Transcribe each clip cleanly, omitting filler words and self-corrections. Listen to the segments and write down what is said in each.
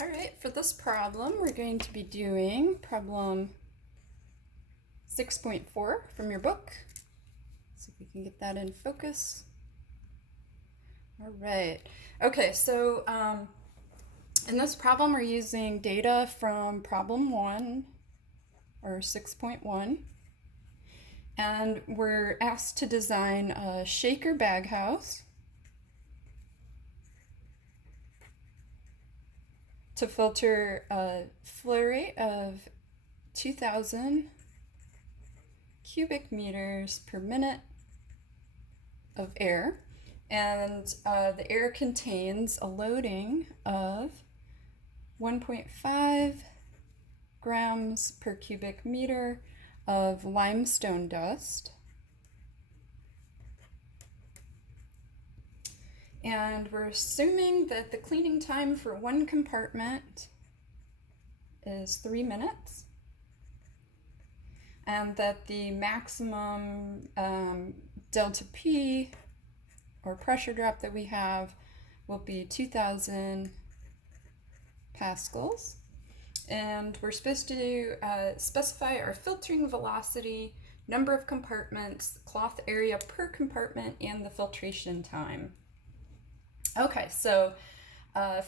All right, for this problem, we're going to be doing problem 6.4 from your book. See if we can get that in focus. All right. Okay, so in this problem, we're using data from problem 1, or 6.1. And we're asked to design a shaker baghouse to filter a flow rate of 2,000 cubic meters per minute of air. And the air contains a loading of 1.5 grams per cubic meter of limestone dust. And we're assuming that the cleaning time for one compartment is 3 minutes, and that the maximum delta P, or pressure drop, that we have will be 2,000 pascals. And we're supposed to specify our filtering velocity, number of compartments, cloth area per compartment, and the filtration time. Okay, so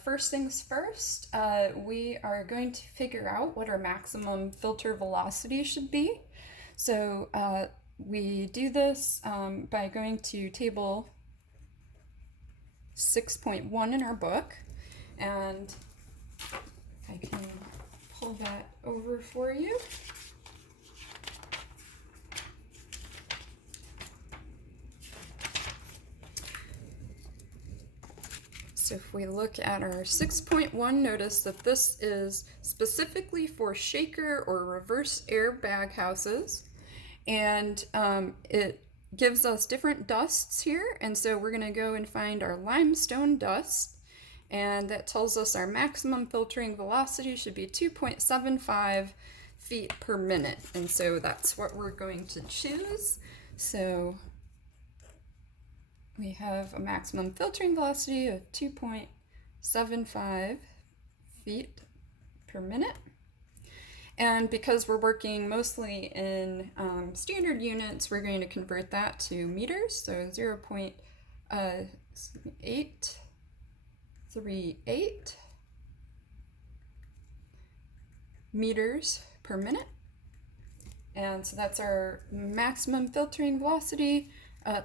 first things first, we are going to figure out what our maximum filter velocity should be. So we do this by going to table 6.1 in our book, and I can pull that over for you. So if we look at our 6.1, notice that this is specifically for shaker or reverse air baghouses, and it gives us different dusts here. And so we're going to go and find our limestone dust, and that tells us our maximum filtering velocity should be 2.75 feet per minute. And so that's what we're going to choose. So we have a maximum filtering velocity of 2.75 feet per minute. And because we're working mostly in standard units, we're going to convert that to meters. So 0.838 meters per minute. And so that's our maximum filtering velocity.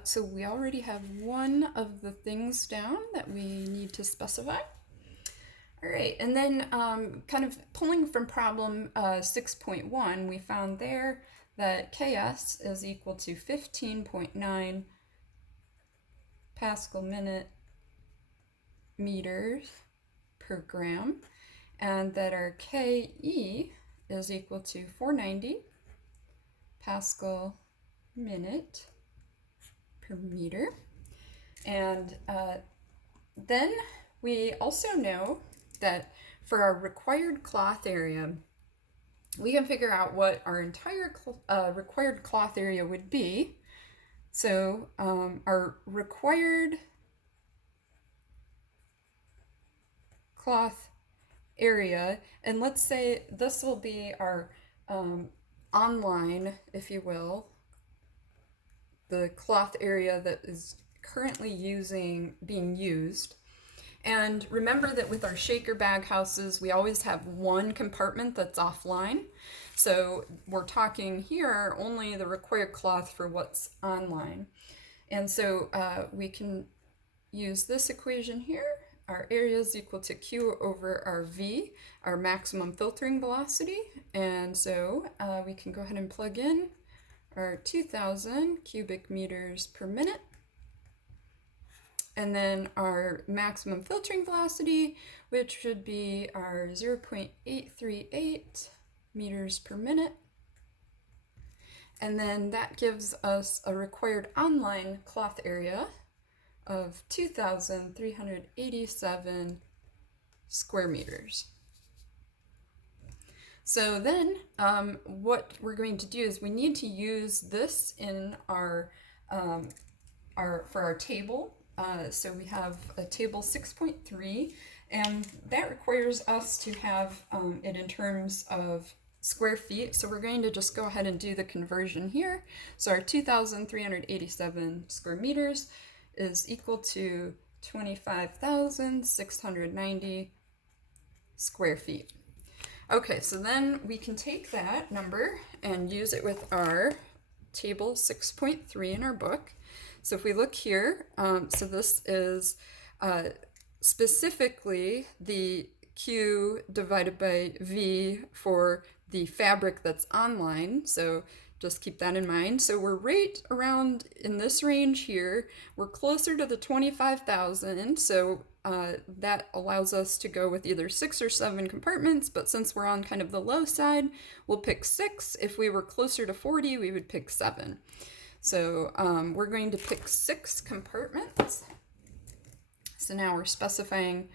So we already have one of the things down that we need to specify. All right, and then kind of pulling from problem 6.1, we found there that Ks is equal to 15.9 Pascal minute meters per gram, and that our Ke is equal to 490 Pascal minute per meter. And then we also know that for our required cloth area, we can figure out what our entire required cloth area would be. So our required cloth area, and let's say this will be our online, if you will, the cloth area that is currently being used. And remember that with our shaker baghouses, we always have one compartment that's offline. So we're talking here only the required cloth for what's online. And so we can use this equation here. Our area is equal to Q over our V, our maximum filtering velocity. And so we can go ahead and plug in our 2,000 cubic meters per minute. And then our maximum filtering velocity, which should be our 0.838 meters per minute. And then that gives us a required online cloth area of 2,387 square meters. So then what we're going to do is we need to use this in for our table. So we have a table 6.3, And that requires us to have it in terms of square feet. So we're going to just go ahead and do the conversion here. So our 2,387 square meters is equal to 25,690 square feet. Okay, so then we can take that number and use it with our table 6.3 in our book. So if we look here, so this is specifically the Q divided by V for the fabric that's online. So just keep that in mind. So we're right around in this range here. We're closer to the 25,000. So that allows us to go with either 6 or 7 compartments. But since we're on kind of the low side, we'll pick 6. If we were closer to 40, we would pick 7. So we're going to pick 6 compartments. So now we're specifying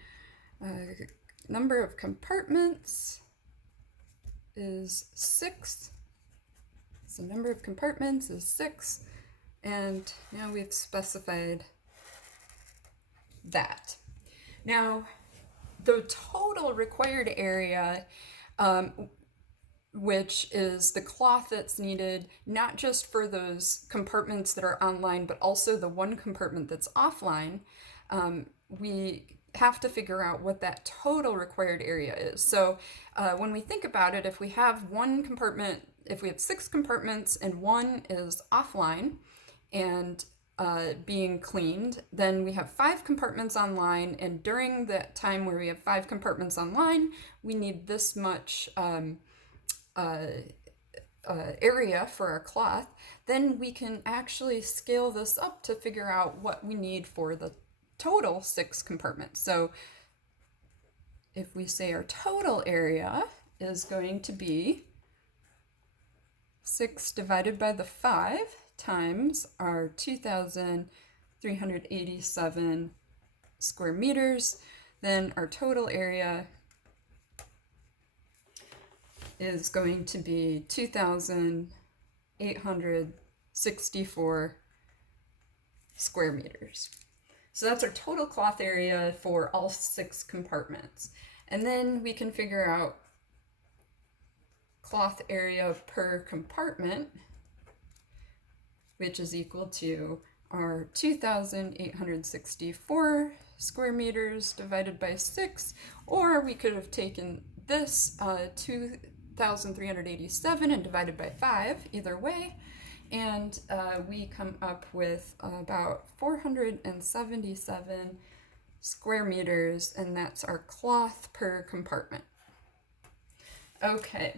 number of compartments is 6. So number of compartments is 6. And now we've specified that. Now, the total required area, which is the cloth that's needed, not just for those compartments that are online, but also the one compartment that's offline, we have to figure out what that total required area is. So when we think about it, if we have one compartment, if we have 6 compartments and one is offline and being cleaned, then we have 5 compartments online, and during that time where we have 5 compartments online, we need this much area for our cloth. Then we can actually scale this up to figure out what we need for the total 6 compartments. So if we say our total area is going to be 6 divided by the 5 times our 2,387 square meters, then our total area is going to be 2,864 square meters. So that's our total cloth area for all 6 compartments. And then we can figure out cloth area per compartment, which is equal to our 2,864 square meters divided by 6, or we could have taken this 2,387 and divided by 5, either way, and we come up with about 477 square meters, and that's our cloth per compartment. Okay,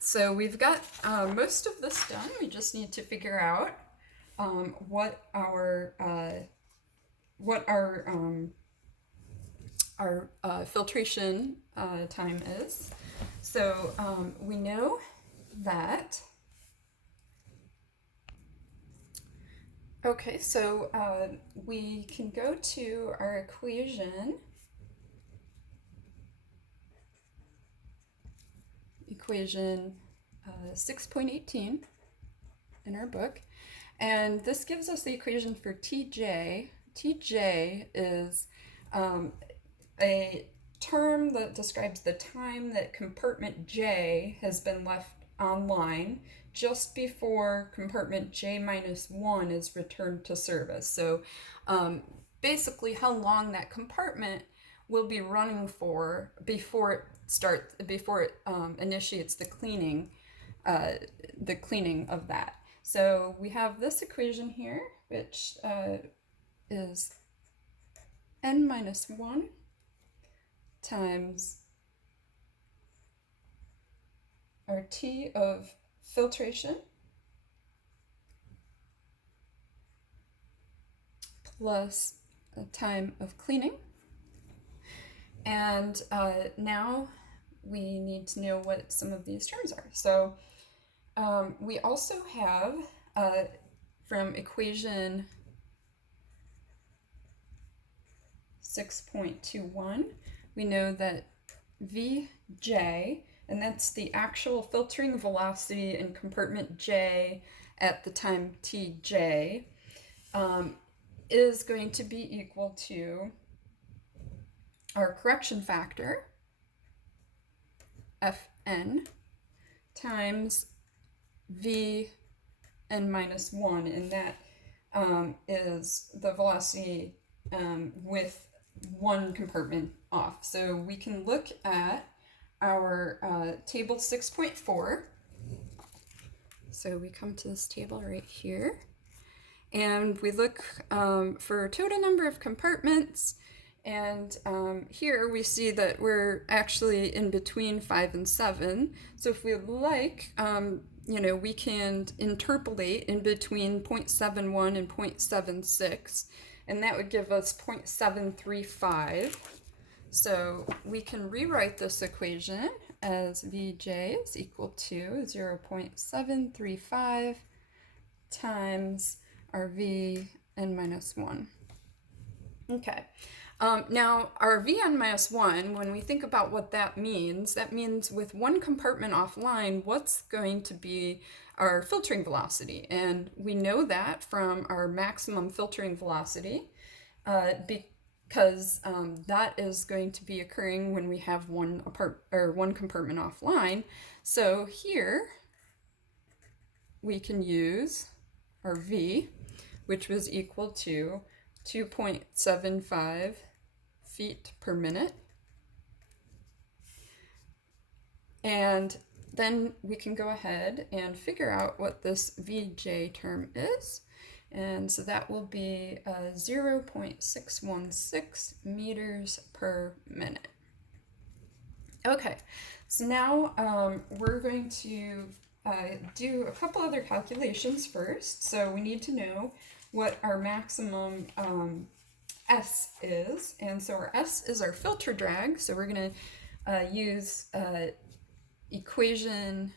so we've got most of this done. We just need to figure out what our filtration time is. So we know that. Okay, so we can go to our equation 6.18 in our book, and this gives us the equation for TJ. TJ is a term that describes the time that compartment J has been left online just before compartment J minus 1 is returned to service. So basically how long that compartment will be running for before it initiates the cleaning of that. So we have this equation here, which is n minus 1 times our T of filtration plus a time of cleaning. And now we need to know what some of these terms are. So we also have from equation 6.21, we know that Vj, and that's the actual filtering velocity in compartment J at the time Tj, is going to be equal to our correction factor, Fn, times Vn minus 1, and that is the velocity with one compartment off. So we can look at our table 6.4. So we come to this table right here, and we look for a total number of compartments, and here we see that we're actually in between 5 and 7. So if we like, we can interpolate in between 0.71 and 0.76, and that would give us 0.735. So we can rewrite this equation as Vj is equal to 0.735 times our Vn minus 1. Okay. Now, our Vn minus 1, when we think about what that means with one compartment offline, what's going to be our filtering velocity? And we know that from our maximum filtering velocity because that is going to be occurring when we have one compartment offline. So here we can use our V, which was equal to 2.75 feet per minute. And then we can go ahead and figure out what this Vj term is. And so that will be 0.616 meters per minute. Okay, so now we're going to do a couple other calculations first. So we need to know what our maximum S is, and so our S is our filter drag. So we're going to use equation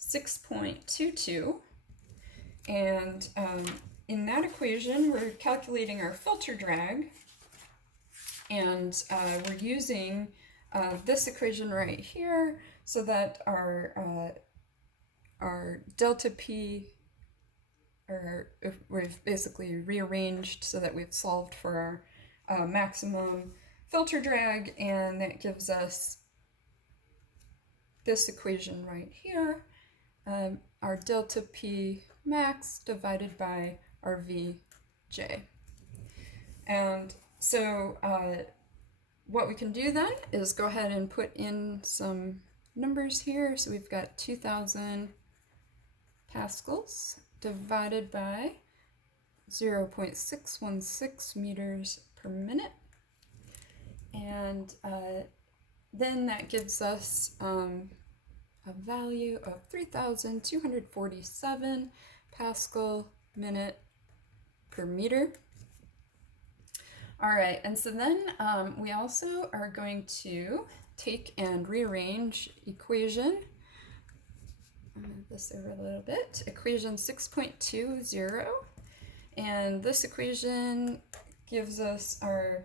6.22, and in that equation we're calculating our filter drag, and we're using this equation right here so that our delta P, or if we've basically rearranged so that we've solved for our maximum filter drag, and that gives us this equation right here, our delta P max divided by our Vj. And so what we can do then is go ahead and put in some numbers here. So we've got 2,000 pascals divided by 0.616 meters per minute, and then that gives us a value of 3,247 Pascal minute per meter. All right, and so then we also are going to take and rearrange equation. Move this over a little bit. Equation 6.20, and this equation gives us our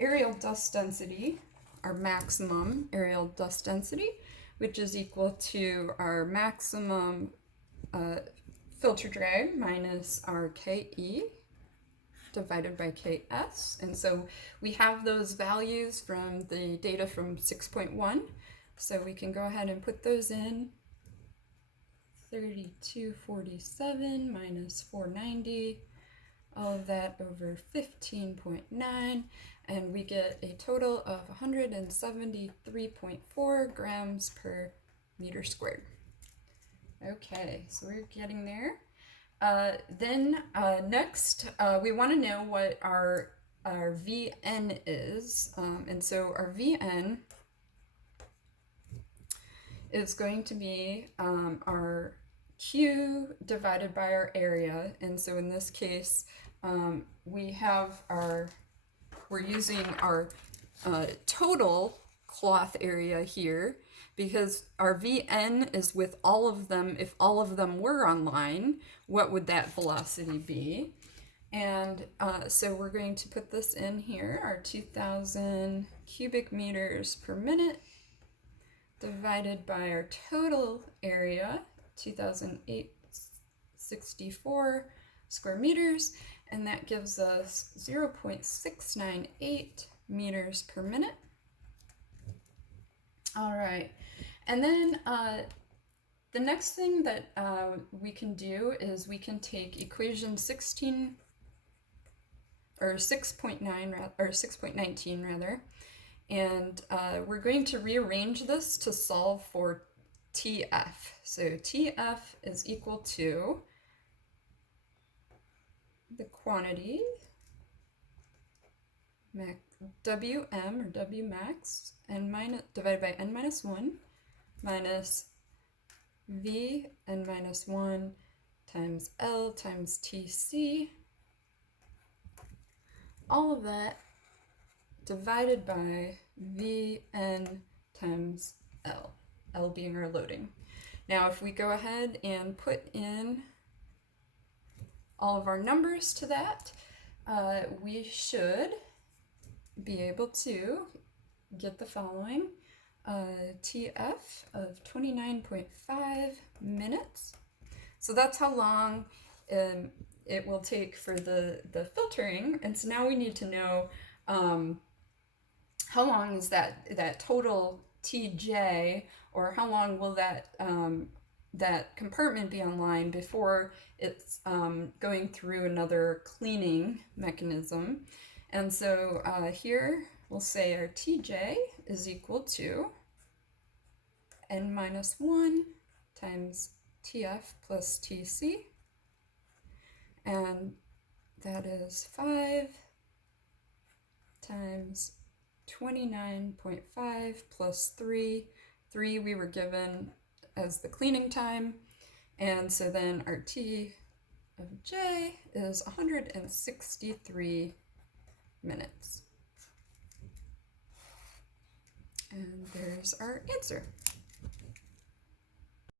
aerial dust density, our maximum aerial dust density, which is equal to our maximum filter drag minus our Ke divided by Ks. And so we have those values from the data from 6.1, so we can go ahead and put those in. 3247 minus 490, all of that over 15.9, and we get a total of 173.4 grams per meter squared. Okay, so we're getting there. Next, we want to know what our Vn is, and so our Vn is going to be our Q divided by our area, and so in this case we're using our total cloth area here, because our Vn is with all of them. If all of them were online, what would that velocity be? And so we're going to put this in here, our 2,000 cubic meters per minute divided by our total area, 2,864 square meters, and that gives us 0.698 meters per minute. All right, and then the next thing that we can do is we can take equation 16, or 6.9, or 6.19 rather, and we're going to rearrange this to solve for TF. So TF is equal to the quantity Wm, or W max, divided by n minus 1 minus V n minus 1 times L times Tc, all of that divided by Vn times L, L being our loading. Now if we go ahead and put in all of our numbers to that, we should be able to get the following. TF of 29.5 minutes. So that's how long it will take for the filtering. And so now we need to know how long is that total TJ, or how long will that compartment be online before it's going through another cleaning mechanism. And so here we'll say our TJ is equal to n minus 1 times TF plus TC, and that is 5 times 29.5 plus 3. 3 we were given as the cleaning time, and so then our T of J is 163 minutes. And there's our answer.